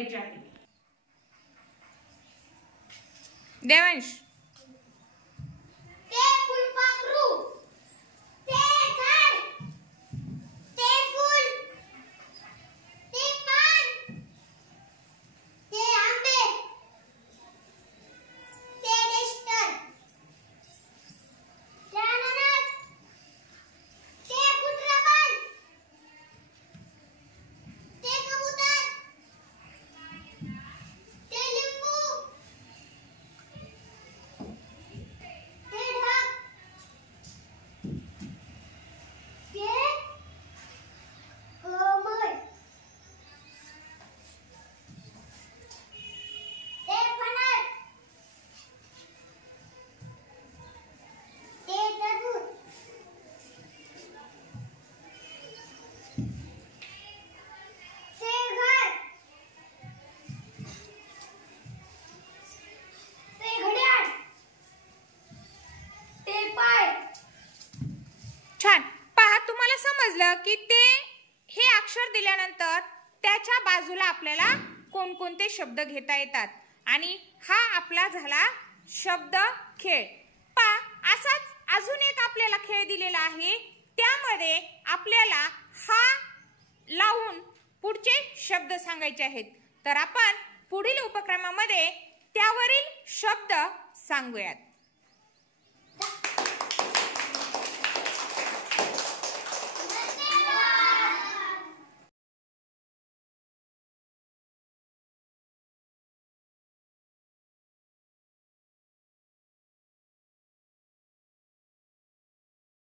सांगायचे आहे. देवांश. ते फुलपाखरू, ते झाड, ते फूल, ते पान, ते आंबे, ते डेस्टर, ते अननस, ते कुत्रपाल, ते कबूतर, ते लिंबू, ते ढग, ते कमळ, ते फणस, ते टरबूज, ते घर, ते घड्याळ, ते पाय. छान. पहा, तुम्हाला समजलं की ते हे अक्षर दिल्यानंतर त्याच्या बाजूला आपल्याला कोणकोणते शब्द घेता येतात आणि हा आपला झाला शब्द खेळ. पहा, असाच अजून एक आपल्याला खेळ दिलेला आहे. त्यामध्ये आपल्याला हा लावून पुढचे शब्द सांगायचे आहेत. तर आपण पुढील उपक्रमामध्ये त्यावरील शब्द सांगूयात.